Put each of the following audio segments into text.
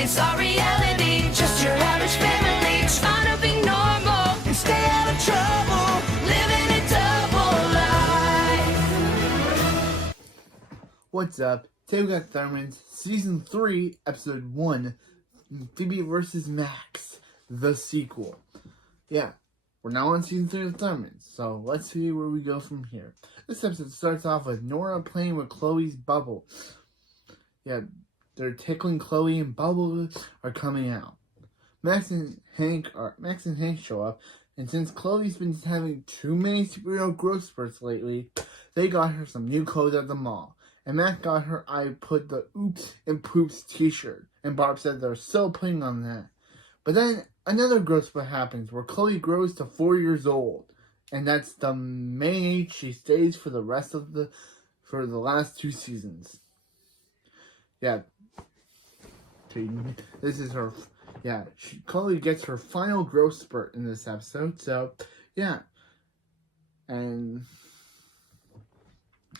It's our reality, just your average family, trying to be normal and stay out of trouble, living a double life. What's up? Today we got Thunderman's Season 3, Episode 1, Phoebe vs. Max, the sequel. Yeah, we're now on Season 3 of Thunderman, so let's see where we go from here. This episode starts off with Nora playing with Chloe's bubble. Yeah, they're tickling Chloe and bubbles are coming out. Max and Hank show up, and since Chloe's been having too many superhero growth spurts lately, they got her some new clothes at the mall. And Max got her I Put the Oops and Poops t-shirt, and Barb said they're still putting on that. But then another growth spurt happens where Chloe grows to 4 years old, and that's the main age she stays for the last 2 seasons. Yeah. This is her, Chloe gets her final growth spurt in this episode, so, yeah. And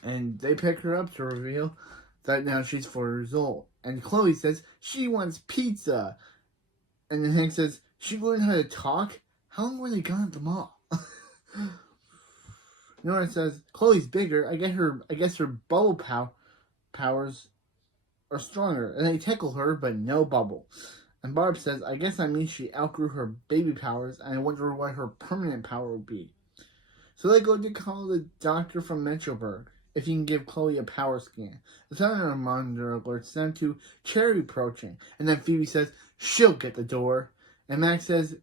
they pick her up to reveal that now she's 4 years old. And Chloe says she wants pizza. And then Hank says, she learned how to talk? How long were they gone at the mall? Nora says, Chloe's bigger. I guess her bubble powers are stronger, and they tickle her, but no bubble. And Barb says, I guess that means she outgrew her baby powers, and I wonder what her permanent power would be. So they go to call the doctor from Metroburg if he can give Chloe a power scan. The thunder monitor alerts them to Cherry approaching, and then Phoebe says, she'll get the door. And Max says,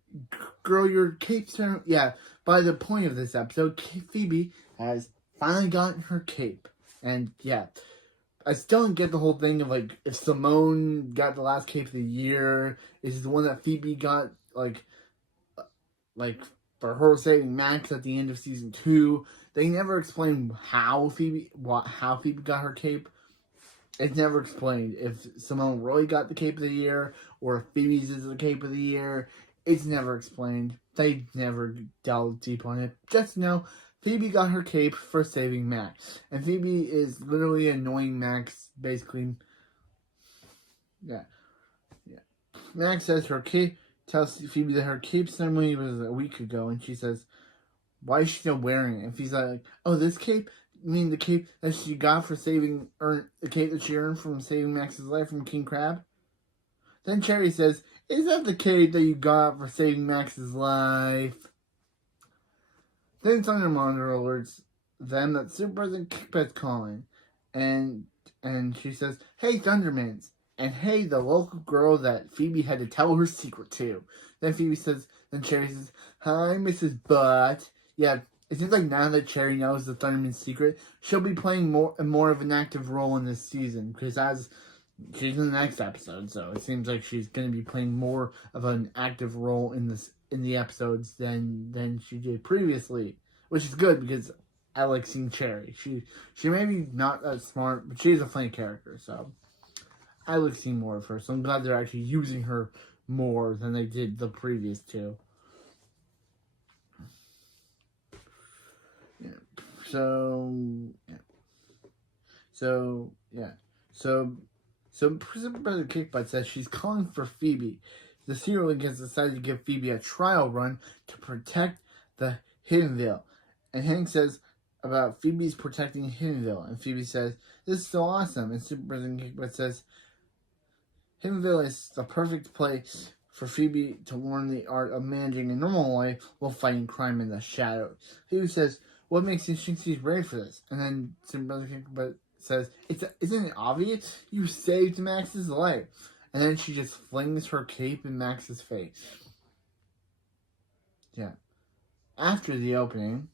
girl, your cape's turn. Yeah, by the point of this episode, Phoebe has finally gotten her cape. And yeah, I still don't get the whole thing of, like, if Simone got the last cape of the year, is the one that Phoebe got, like, for her saving Max at the end of season 2. They never explain how Phoebe got her cape. It's never explained if Simone really got the cape of the year, or if Phoebe's is the cape of the year. It's never explained. They never delved deep on it. Just know Phoebe got her cape for saving Max. And Phoebe is literally annoying Max, basically. Yeah. Max says tells Phoebe that her cape ceremony was a week ago, and she says, why is she still wearing it? And Phoebe's like, oh, this cape? You mean the cape that she got for the cape that she earned from saving Max's life from King Crab? Then Cherry says, is that the cape that you got for saving Max's life? Then Thunder Monitor alerts them that Super President Kickbutt's calling. And she says, hey, Thundermans. And hey, the local girl that Phoebe had to tell her secret to. Then Cherry says, hi, Mrs. Butt. Yeah, it seems like now that Cherry knows the Thunderman's secret, she'll be playing more of an active role in this season. Because as she's in the next episode, so it seems like she's going to be playing more of an active role in the episodes than she did previously, which is good because I like seeing Cherry. She may be not that smart, but she's a funny character, so I like seeing more of her. So I'm glad they're actually using her more than they did the previous two. Yeah. So President Kickbutt says she's calling for Phoebe. The serial link has decided to give Phoebe a trial run to protect the Hiddenville. And Hank says about Phoebe's protecting Hiddenville. And Phoebe says, this is so awesome. And Super President Kickbutt says, Hiddenville is the perfect place for Phoebe to learn the art of managing a normal life while fighting crime in the shadows. Phoebe says, what makes you think she's ready for this? And then Super President Kickbutt says, isn't it obvious? You saved Max's life. And then she just flings her cape in Max's face. Yeah. After the opening,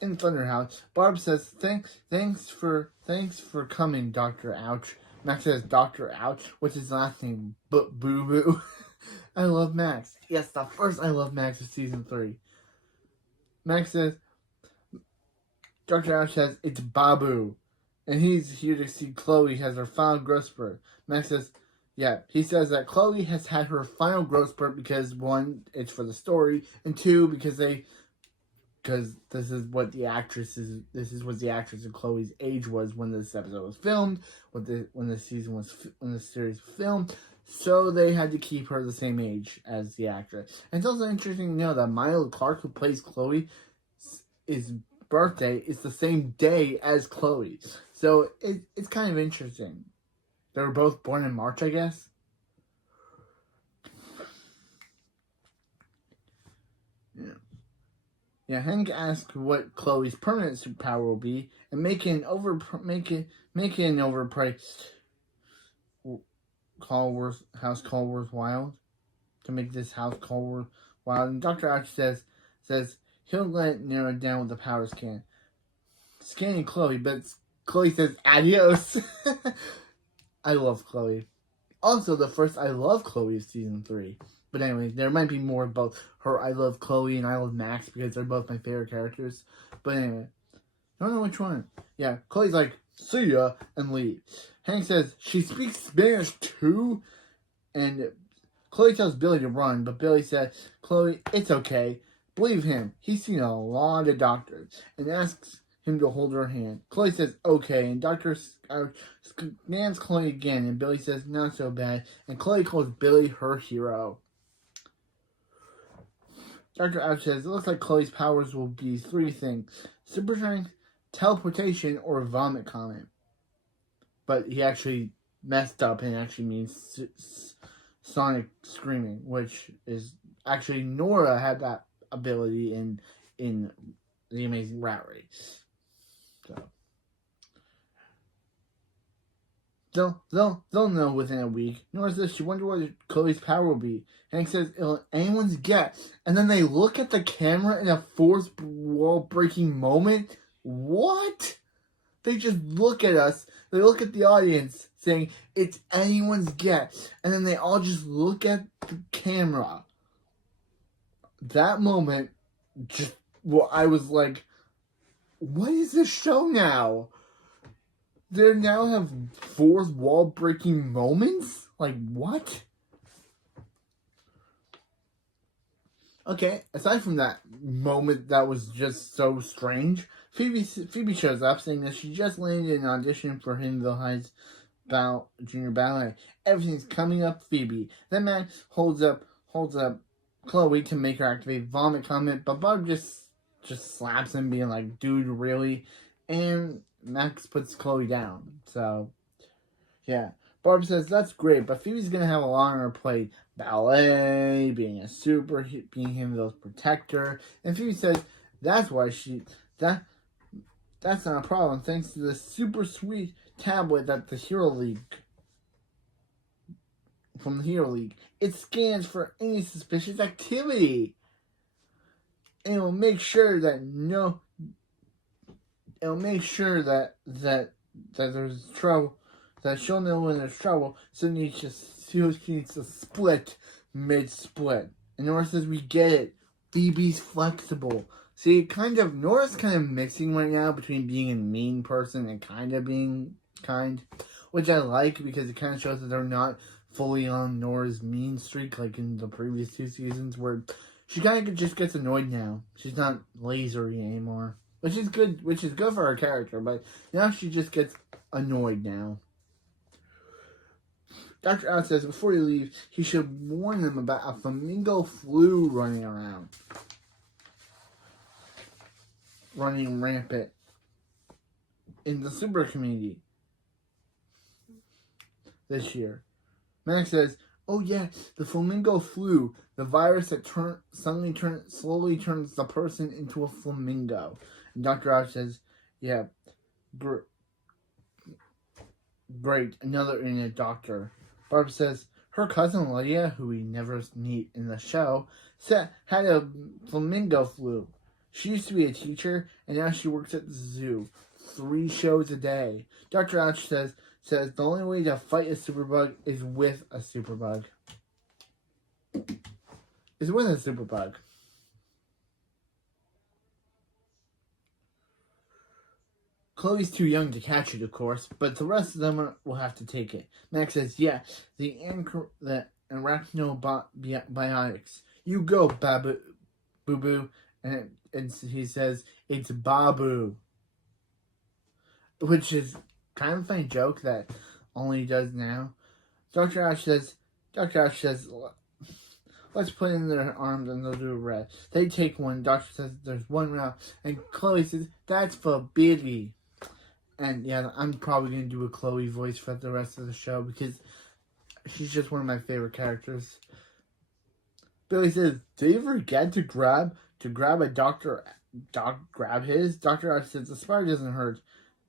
in Thunderhouse, Barb says, thanks for coming, Dr. Ouch. Max says, Dr. Ouch. What's his last name? Boo Boo. I love Max. Yes, the first I love Max of season 3. Max says, Dr. Ouch says, it's Babu. And he's here to see Chloe has her final growth spurt. Max says, yeah, he says that Chloe has had her final growth spurt because, 1, it's for the story, and 2, because this is what the actress of Chloe's age was when this episode was filmed, when the series was filmed. so they had to keep her the same age as the actress. And it's also interesting to know that Mila Clark, who plays Chloe, his birthday is the same day as Chloe. So it's kind of interesting. They were both born in March, I guess. Yeah, Hank asked what Chloe's permanent superpower will be, and make an overpriced Callworth Wild to make this house Callworth Wild. And Dr. Ouch says he'll let it narrow down with the power scan. Scanning Chloe, but Chloe says adios. I love Chloe. Also, the first I Love Chloe of season 3. But anyway, there might be more about her I Love Chloe and I Love Max because they're both my favorite characters. But anyway, I don't know which one. Yeah, Chloe's like, see ya, and leave. Hank says, she speaks Spanish too? And Chloe tells Billy to run, but Billy says, Chloe, it's okay. Believe him. He's seen a lot of doctors. And asks him to hold her hand. Chloe says, okay, and Dr. scans Chloe again, and Billy says, not so bad. And Chloe calls Billy her hero. Dr. Ouch says, it looks like Chloe's powers will be 3 things. Super strength, teleportation, or vomit comment. But he actually messed up and actually means sonic screaming, which is actually Nora had that ability in The Amazing Rat Race. So they'll know within a week. Nora says she wonder what Chloe's power will be. Hank says it'll anyone's guess. And then they look at the camera in a fourth wall breaking moment. What? They just look at us. They look at the audience saying it's anyone's guess. And then they all just look at the camera. That moment, I was like, what is this show now? They now have fourth wall breaking moments? Like, what? Okay, aside from that moment that was just so strange, Phoebe shows up saying that she just landed an audition for Hiddenville High's Junior Ballet. Everything's coming up Phoebe. Then Max holds up Chloe to make her activate vomit comment, but Barb just slaps him, being like, dude, really? And Max puts Chloe down. So, yeah. Barb says, that's great, but Phoebe's going to have a lot on her plate. Ballet, being a being Hiddenville's protector. And Phoebe says, that's why that's not a problem, thanks to the super sweet tablet that from the Hero League. It scans for any suspicious activity. And it will make sure that there's trouble, that she'll know when there's trouble, so she needs to split mid-split. And Nora says, we get it. Phoebe's flexible. See, Nora's kind of mixing right now between being a mean person and kind of being kind, which I like because it kind of shows that they're not fully on Nora's mean streak like in the previous 2 seasons, where she kind of just gets annoyed now. She's not lasery anymore, which is good for her character, but now she just gets annoyed now. Dr. Oz says before he leaves, he should warn them about a flamingo flu running rampant in the super community this year. Max says, oh yeah, the flamingo flu, the virus that slowly turns the person into a flamingo. And Dr. Oz says, yeah, great, another internet doctor. Barb says her cousin Lydia, who we never meet in the show, had a flamingo flu. She used to be a teacher, and now she works at the zoo. 3 shows a day. Dr. Ouch says the only way to fight a superbug is with a superbug. Chloe's too young to catch it, of course, but the rest of them will have to take it. Max says, yeah, the arachnobiotics. You go, boo-boo. And he says, it's Babu. Which is kind of a funny joke that only he does now. Dr. Ash says, Dr. Ash says, let's put in their arms and they'll do a rest. They take one. Doctor says there's one round. And Chloe says, that's for Billy. And yeah, I'm probably going to do a Chloe voice for the rest of the show because she's just one of my favorite characters. Billy says, did you forget to grab a grab his? Dr. Ash says, the spider doesn't hurt.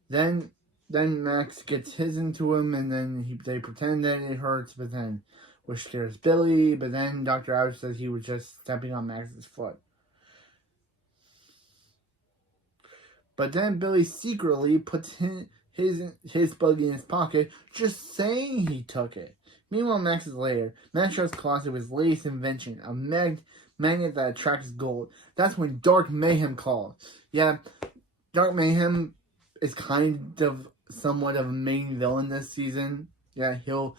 Then Max gets his into him, and then they pretend that it hurts, but then, which scares Billy, but then Dr. Ash says he was just stepping on Max's foot. But then Billy secretly puts his buggy in his pocket, just saying he took it. Meanwhile, Max is later. Max shows closet with his latest invention, a magnet that attracts gold. That's when Dark Mayhem calls. Yeah, Dark Mayhem is kind of somewhat of a main villain this season. Yeah, he'll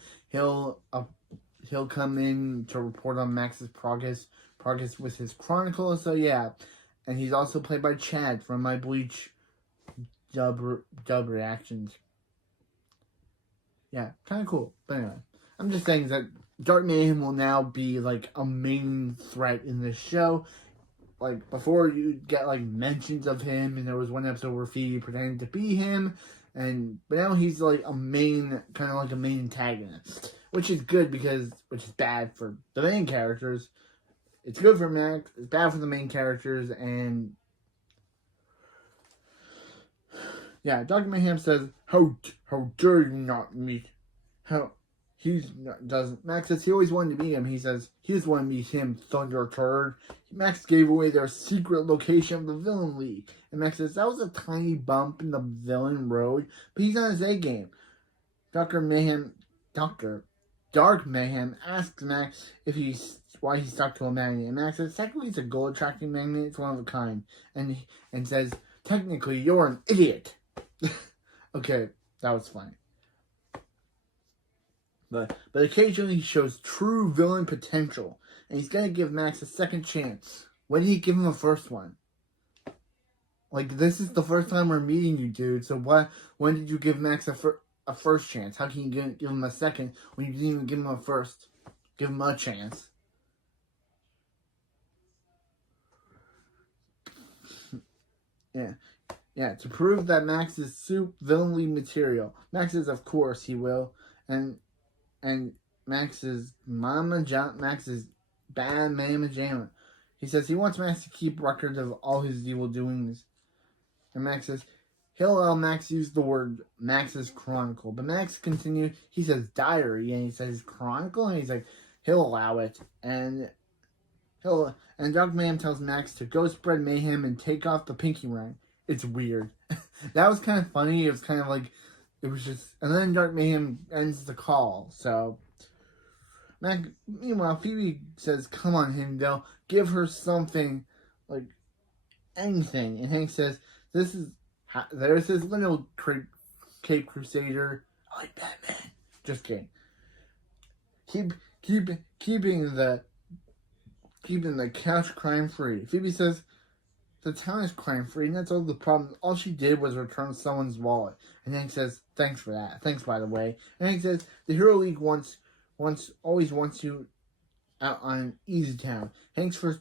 come in to report on Max's progress with his chronicle. So yeah, and he's also played by Chad from my Bleach dub reactions. Yeah, kind of cool. But anyway, I'm just saying that Dark Mayhem will now be like a main threat in this show. Like, before you get, like, mentions of him, and there was one episode where Phoebe pretended to be him, but now he's, like, kind of like a main antagonist, which is good which is bad for the main characters. It's good for Max, it's bad for the main characters, and, yeah, Dr. Mayhem says, how dare you not meet, Max says he always wanted to meet him. He says he just wanted to meet him, Thunder Turd. Max gave away their secret location of the Villain League. And Max says that was a tiny bump in the villain road, but he's on his A game. Dark Mayhem asks Max why he stuck to a magnet. And Max says technically it's a gold attracting magnet, it's one of a kind. And says, technically you're an idiot. Okay, that was funny. But occasionally he shows true villain potential. And he's going to give Max a second chance. When did he give him a first one? Like, this is the first time we're meeting you, dude. So when did you give Max a first chance? How can you give him a second when you didn't even give him a first? Give him a chance. Yeah, to prove that Max is villainly material. Max says, of course he will. And Max's bad mama jamma. He says he wants Max to keep records of all his evil doings. And Max says he'll allow Max use the word Max's chronicle. But Max continues, he says diary, and he says chronicle, and he's like, he'll allow it. And Dark Mayhem tells Max to go spread mayhem and take off the pinky ring. It's weird. That was kind of funny. It was kind of like, it was just, and then Dark Mayhem ends the call. So, meanwhile, Phoebe says, come on, Hindell, give her something, like, anything. And Hank says, there's this little Cape Crusader. I like Batman. Just kidding. Keeping the couch crime free. Phoebe says, the town is crime free, and that's all the problem. All she did was return someone's wallet. And Hank says, thanks for that. Thanks, by the way. And Hank says, the Hero League always wants you out on Easy Town. Hank's first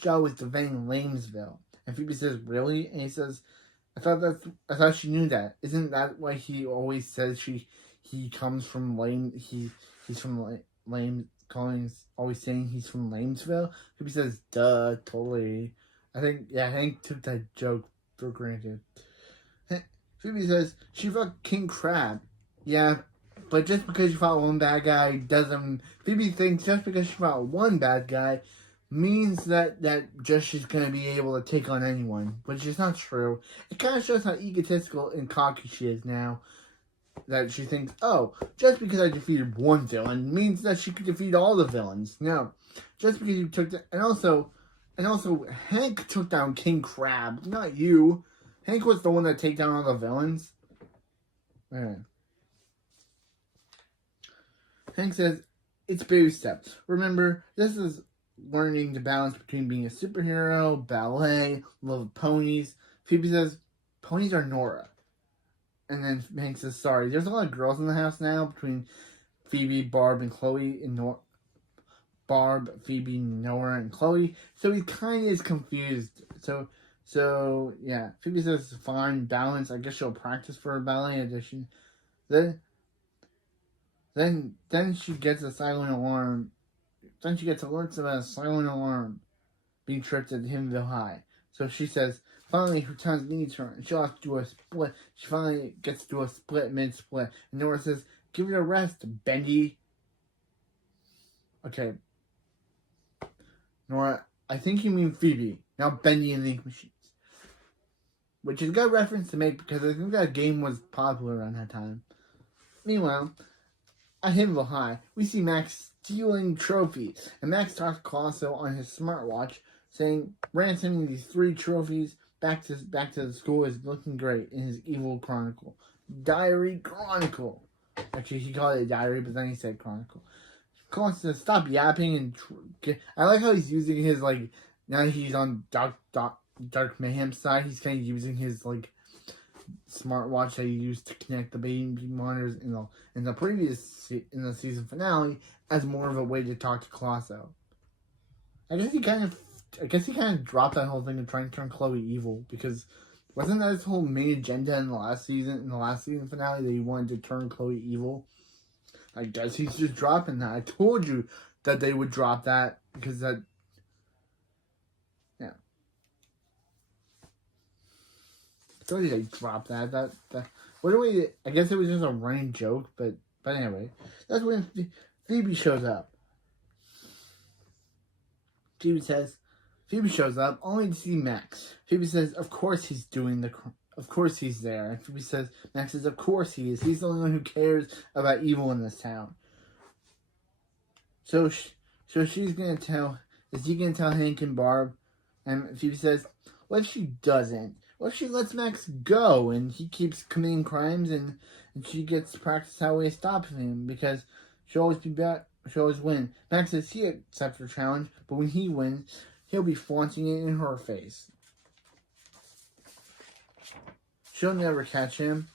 job was defending Lamesville. And Phoebe says, really? And he says, I thought she knew that. Isn't that why he always says he comes from he's from always saying he's from Lamesville? Phoebe says, duh, totally. I think, yeah, Hank took that joke for granted. Phoebe says, she fought King Crab. Yeah, but just because you fought one bad guy doesn't... Phoebe thinks just because she fought one bad guy means that just she's going to be able to take on anyone. Which is not true. It kind of shows how egotistical and cocky she is now. That she thinks, oh, just because I defeated one villain means that she could defeat all the villains. No, just because you took... And also, Hank took down King Crab, not you. Hank was the one that took down all the villains. Yeah. Hank says, it's baby steps. Remember, this is learning the balance between being a superhero, ballet, love of ponies. Phoebe says, ponies are Nora. And then Hank says, sorry, there's a lot of girls in the house now between Phoebe, Barb, and Chloe, and Barb, Phoebe, Nora, and Chloe. So he kind of is confused. So yeah, Phoebe says fine, balance. I guess she'll practice for a ballet audition. Then she gets a silent alarm. Then she gets alerts about a silent alarm being tripped at Hiddenville High. So she says, finally her tongue needs her, and she'll have to do a split. She finally gets to do a split mid-split. And Nora says, give it a rest, Bendy. Okay. Nora, I think you mean Phoebe, not Bendy and the Ink Machines. Which is a good reference to make because I think that game was popular around that time. Meanwhile, at Hiddenville High, we see Max stealing trophies. And Max talks to Colosso on his smartwatch, saying ransoming these 3 trophies back to the school is looking great in his evil chronicle. Diary Chronicle. Actually, he called it diary, but then he said chronicle. Colosso says, stop yapping and... I like how he's using his, like... Now he's on Dark Mayhem's side. He's kind of using his, like... smartwatch that he used to connect the baby monitors in the season finale as more of a way to talk to Colosso. I guess he kind of dropped that whole thing of trying to turn Chloe evil because wasn't that his whole main agenda in the last season finale that he wanted to turn Chloe evil? I guess he's just dropping that. I told you that they would drop that because that. Yeah. I told you they dropped that. That. What do we? I guess it was just a running joke, but anyway, that's when Phoebe shows up. Phoebe shows up only to see Max. Phoebe says, of course he's of course he's there. And Phoebe says, Max says, of course he is. He's the only one who cares about evil in this town. So she's going to tell, is he going to tell Hank and Barb? And Phoebe says, what if she doesn't? What if she lets Max go and he keeps committing crimes and she gets to practice how we stop him because she'll always be back. She'll always win. Max says he accepts her challenge, but when he wins, he'll be flaunting it in her face. She'll never catch him.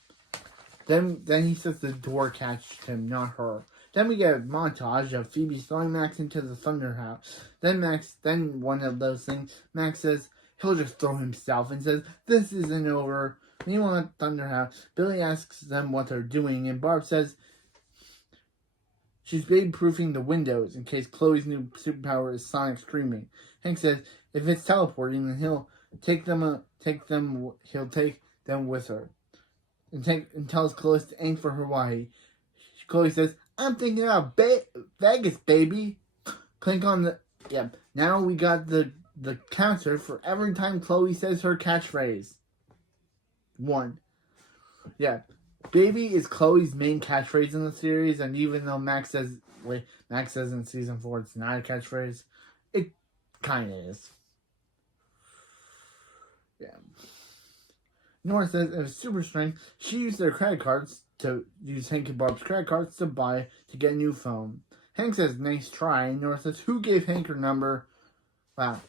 Then he says the door catched him, not her. Then we get a montage of Phoebe throwing Max into the Thunder House. Then one of those things, Max says he'll just throw himself and says, this isn't over. Meanwhile at Thunder House, Billy asks them what they're doing, and Barb says she's baby-proofing the windows in case Chloe's new superpower is sonic screaming. Hank says if it's teleporting, then he'll take them with her. And tells Chloe to aim for Hawaii. Chloe says, I'm thinking about Vegas, baby. Clink on the... Yeah, now we got the counter for every time Chloe says her catchphrase. 1. Yeah. Baby is Chloe's main catchphrase in the series, and even though Max says in season 4 it's not a catchphrase, it kind of is. Yeah. Nora says if super strength, she used their credit cards to use Hank and Barb's credit cards to get a new phone. Hank says nice try, and Nora says who gave Hank her number? Wow.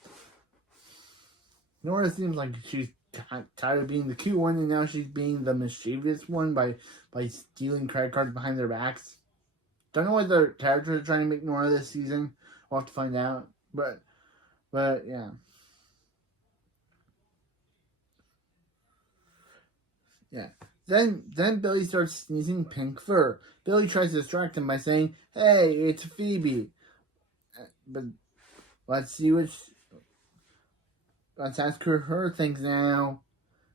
Nora seems like she's tired of being the cute one, and now she's being the mischievous one by stealing credit cards behind their backs. Don't know what their characters are trying to make Nora this season. We'll have to find out. But yeah. Yeah. Then Billy starts sneezing pink fur. Billy tries to distract him by saying, hey, it's Phoebe. But let's ask her things now.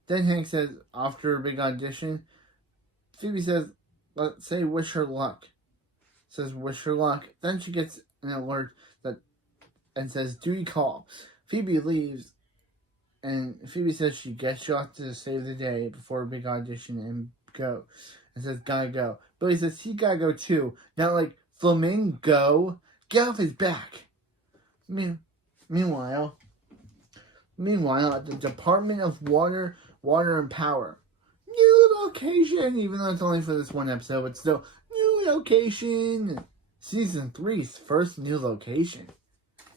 Then Hank says, after a big audition, Phoebe says, let's say wish her luck. Says wish her luck. Then she gets an alert and says duty call. Phoebe leaves, and Phoebe says she'll have to save the day before a big audition and go. And says gotta go. Billy says he gotta go too. Not like Flamingo. Get off his back. Meanwhile, at the Department of Water and Power. New location, even though it's only for this one episode, but still, new location. Season 3's first new location.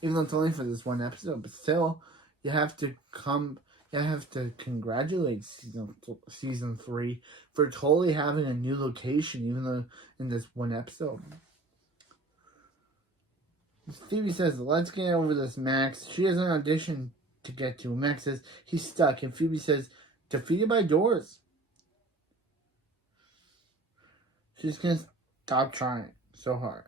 Even though it's only for this one episode, but still, you have to I have to congratulate season 3 for totally having a new location, even though in this one episode. Phoebe says, let's get over this, Max. She has an audition to get to. Max says, he's stuck. And Phoebe says, defeated by doors. She's gonna stop trying so hard.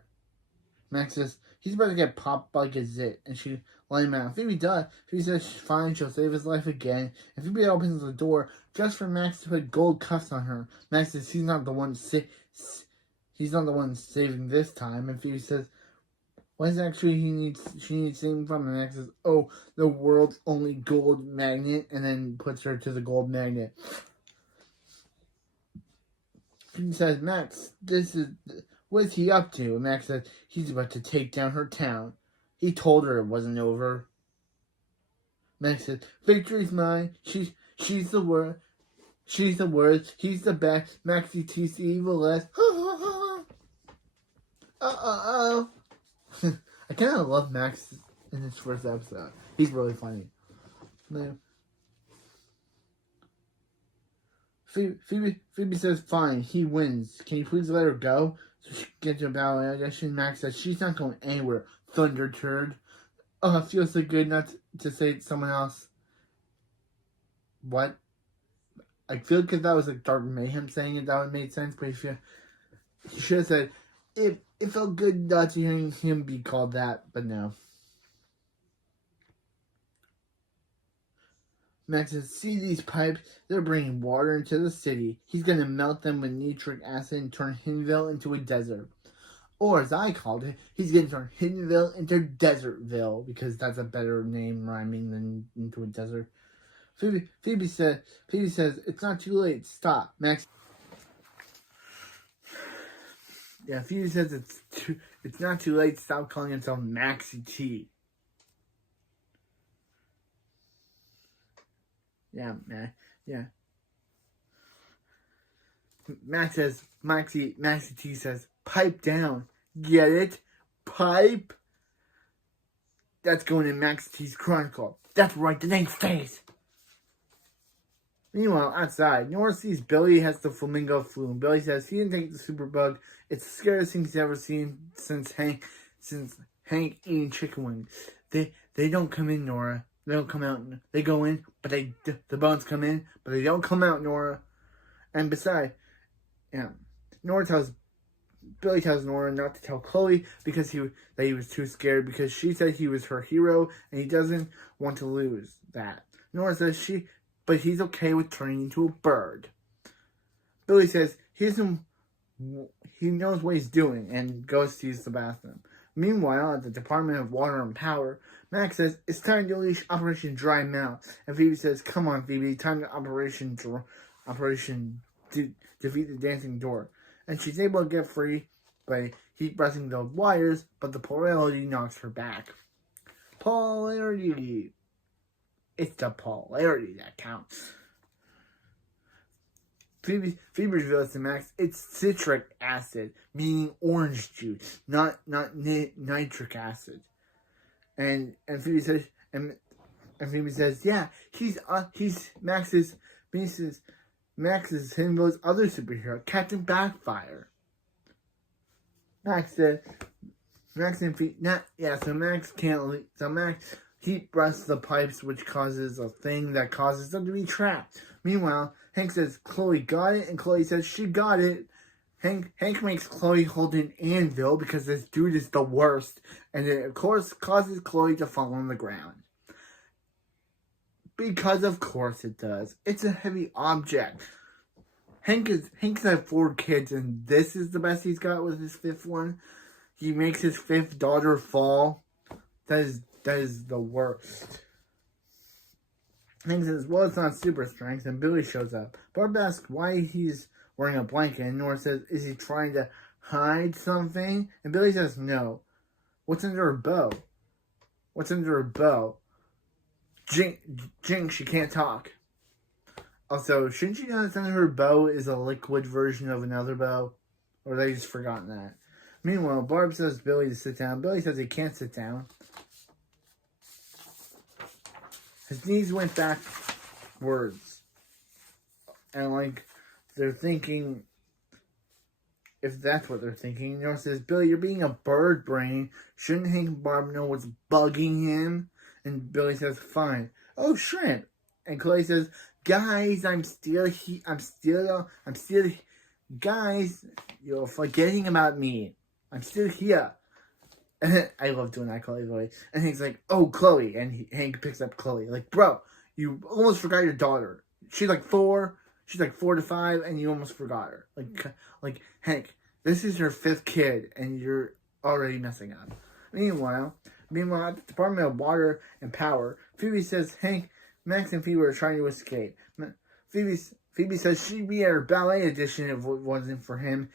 Max says, he's about to get popped like a zit. And she let him out. Phoebe does. Phoebe says she's fine. She'll save his life again. And Phoebe opens the door just for Max to put gold cuffs on her. Max says he's not the one he's not the one saving this time. And Phoebe says, what is actually she needs saving from? And Max says, oh, the world's only gold magnet. And then puts her to the gold magnet. Phoebe says, Max, what's he up to? And Max says, he's about to take down her town. He told her it wasn't over. Max says, victory's mine. She's the word. She's the worst. He's the best. Maxie teased the evil less. I kind of love Max in his first episode. He's really funny. Phoebe says, fine, he wins. Can you please let her go? So she gets to a battle audition. Max says, she's not going anywhere, thunder turd. Oh, it feels so good not to say it to someone else. What? I feel because that was like Dark Mayhem saying it, that would make sense, but he should have said, it felt good not to hearing him be called that, but no. Max says, see these pipes? They're bringing water into the city. He's going to melt them with nitric acid and turn Hiddenville into a desert. Or, as I called it, he's going to turn Hiddenville into Desertville, because that's a better name rhyming than into a desert. Phoebe says, it's not too late. Stop. Max. Yeah, Phoebe says it's not too late to stop calling himself Maxie T. Yeah, man. Yeah. Maxie T says, pipe down. Get it? Pipe? That's going in Maxie T's Chronicle. That's right, the name stays. Meanwhile, outside, Nora sees Billy has the flamingo flu, and Billy says he didn't take the superbug. It's the scariest thing he's ever seen since Hank eating chicken wings. They don't come in, Nora. They don't come out. They go in, but the bones come in, but they don't come out, Nora. And besides, Billy tells Nora not to tell Chloe because he was too scared, because she said he was her hero and he doesn't want to lose that. Nora says but he's okay with turning into a bird. Billy says he knows what he's doing and goes to use the bathroom. Meanwhile, at the Department of Water and Power, Max says, it's time to unleash Operation Dry Mouth. And Phoebe says, come on, Phoebe, time to Operation Defeat the Dancing Door. And she's able to get free by heat pressing the wires, but the polarity knocks her back. Polarity. It's the polarity that counts. Phoebe reveals to Max it's citric acid, meaning orange juice, not nitric acid. And Phoebe says, yeah, he's Max's Hiddenville's other superhero, Captain Backfire. Max and Phoebe, so Max can't leave. So Max heat breaths the pipes, which causes a thing that causes them to be trapped. Meanwhile, Hank says Chloe got it, and Chloe says she got it. Hank makes Chloe hold an anvil because this dude is the worst, and it of course causes Chloe to fall on the ground. Because of course it does. It's a heavy object. Hank's had 4 kids, and this is the best he's got with his 5th one. He makes his 5th daughter fall. That is the worst. Hank says, well, it's not super strength, and Billy shows up. Barb asks why he's wearing a blanket, and Nora says, is he trying to hide something? And Billy says, no. What's under her bow? Jinx, she can't talk. Also, shouldn't you know that under her bow is a liquid version of another bow? Or they just forgotten that? Meanwhile, Barb says Billy to sit down. Billy says he can't sit down. His knees went back words. And, like, they're thinking, if that's what they're thinking, Nora says, Billy, you're being a bird brain. Shouldn't Hank and Barb know what's bugging him? And Billy says, fine. Oh, shrimp. And Chloe says, guys, guys, you're forgetting about me. I'm still here. And I love doing that Chloe voice. And Hank's like, oh, Chloe. And Hank picks up Chloe. Like, bro, you almost forgot your daughter. She's like 4. She's like 4 to 5, and you almost forgot her. Like Hank, this is your 5th kid, and you're already messing up. Meanwhile, at the Department of Water and Power, Phoebe says Hank, Max, and Phoebe are trying to escape. Phoebe says she'd be at her ballet audition if it wasn't for him.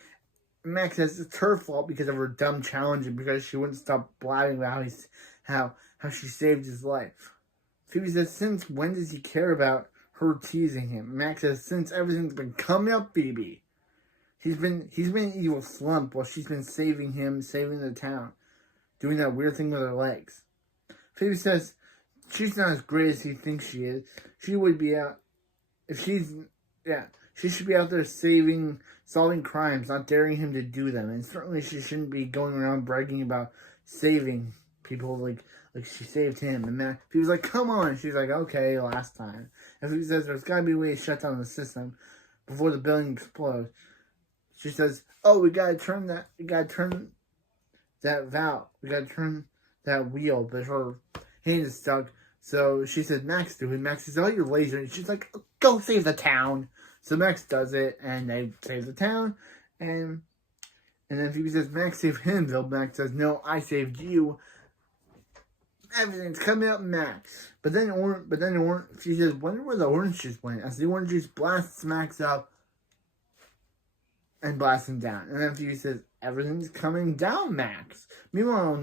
Max says it's her fault because of her dumb challenge and because she wouldn't stop blabbing about how she saved his life. Phoebe says, since when does he care about her teasing him? Max says, since everything's been coming up, Phoebe. He's been an evil slump while she's been saving him, saving the town, doing that weird thing with her legs. Phoebe says she's not as great as he thinks she is. She would be out if she should be out there solving crimes, not daring him to do them. And certainly she shouldn't be going around bragging about saving people like she saved him. And he was like, come on. She's like, okay, last time. And he says there's got to be a way to shut down the system before the building explodes. She says, oh, we got to turn that valve. We got to turn that wheel. But her hand is stuck. So she says, Max, do it. Max says, oh, you're lazy. And she's like, go save the town. So Max does it, and they save the town. And then Phoebe says, Max saved him. Bill Max says, no, I saved you. Everything's coming up, Max. But then she says, wonder where the orange juice went. As the orange juice blasts Max up and blasts him down. And then Phoebe says, everything's coming down, Max. Meanwhile,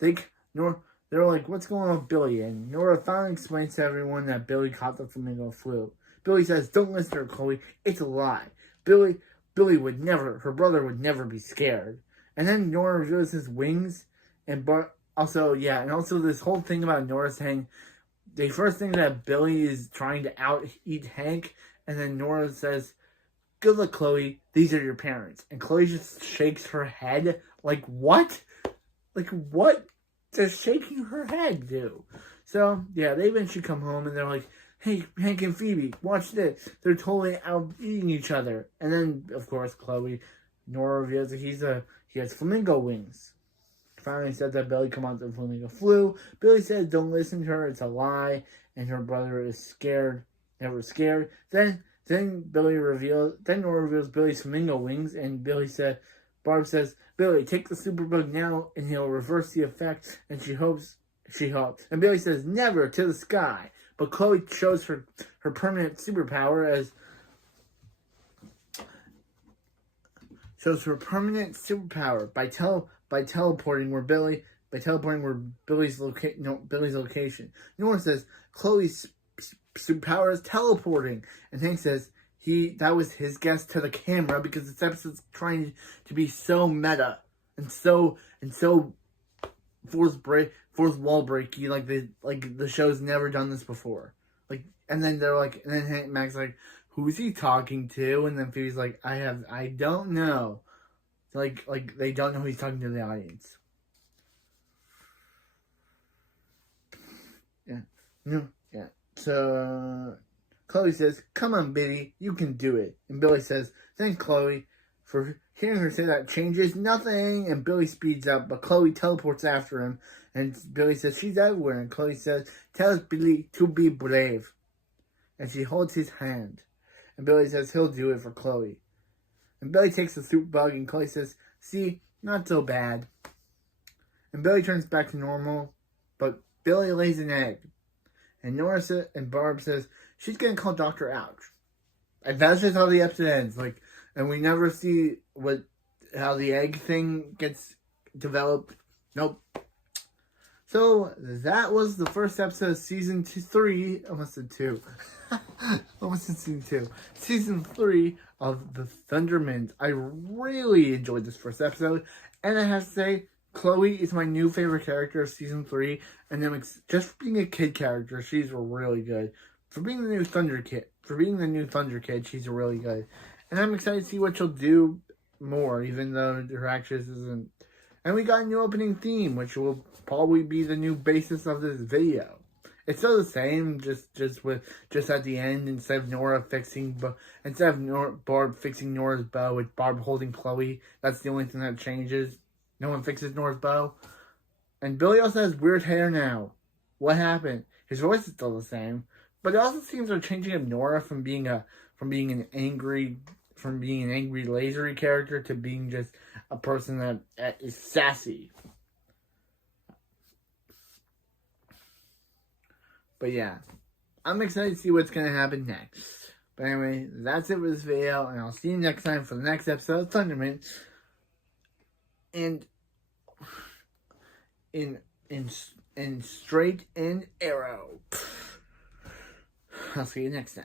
they're like, what's going on with Billy? And Nora finally explains to everyone that Billy caught the flamingo flu. Billy says, don't listen to her, Chloe. It's a lie. Billy would never, her brother would never be scared. And then Nora reveals his wings. And also this whole thing about Nora saying, they first think that Billy is trying to out-eat Hank. And then Nora says, good luck, Chloe. These are your parents. And Chloe just shakes her head. Like, what? Like, what does shaking her head do? So, yeah, they eventually come home and they're like, hey, Hank and Phoebe, watch this. They're totally out-eating each other. And then, of course, Nora reveals that he has flamingo wings. Finally said that Billy come out the flamingo flu. Billy says, don't listen to her, it's a lie. And her brother is scared, never scared. Then Nora reveals Billy's flamingo wings. And Barb says, Billy, take the superbug now and he'll reverse the effect. And she hopes. And Billy says, never, to the sky. But Chloe shows her permanent superpower by teleporting where Billy's location. Nora says Chloe's superpower is teleporting, and Hank says that was his guess to the camera because this episode's trying to be so meta and so fourth wall breaky, like the show's never done this before. And then Mac's like, who's he talking to? And then Phoebe's like, I don't know. Like they don't know he's talking to the audience. Yeah. So Chloe says, come on, Billy, you can do it. And Billy says, thanks, Chloe, for hearing her say that changes nothing. And Billy speeds up, but Chloe teleports after him. And Billy says, she's everywhere. And Chloe says, tell Billy to be brave. And she holds his hand. And Billy says he'll do it for Chloe. And Billy takes the soup bug, and Chloe says, see, not so bad. And Billy turns back to normal, but Billy lays an egg. And Barb says, she's going to call Dr. Ouch. And that's just how the episode ends. And we never see how the egg thing gets developed. Nope. So, that was the first episode of Season 3. Almost said 2. Almost in Season 2. Season 3 of The Thunderman. I really enjoyed this first episode. And I have to say, Chloe is my new favorite character of Season 3. And then just being a kid character, she's really good. for being the new Thunder Kid. For being the new Thunder Kid, she's really good. And I'm excited to see what she'll do more, even though her actress isn't. And we got a new opening theme, which will probably be the new basis of this video. It's still the same, just at the end, instead of Barb fixing Nora's bow, with Barb holding Chloe. That's the only thing that changes. No one fixes Nora's bow. And Billy also has weird hair now. What happened? His voice is still the same, but it also seems they're changing up Nora from being an angry lasery character to being just a person that is sassy. But yeah, I'm excited to see what's going to happen next. But anyway, that's it for this video, and I'll see you next time for the next episode of Thunderman. And in straight and arrow. I'll see you next time.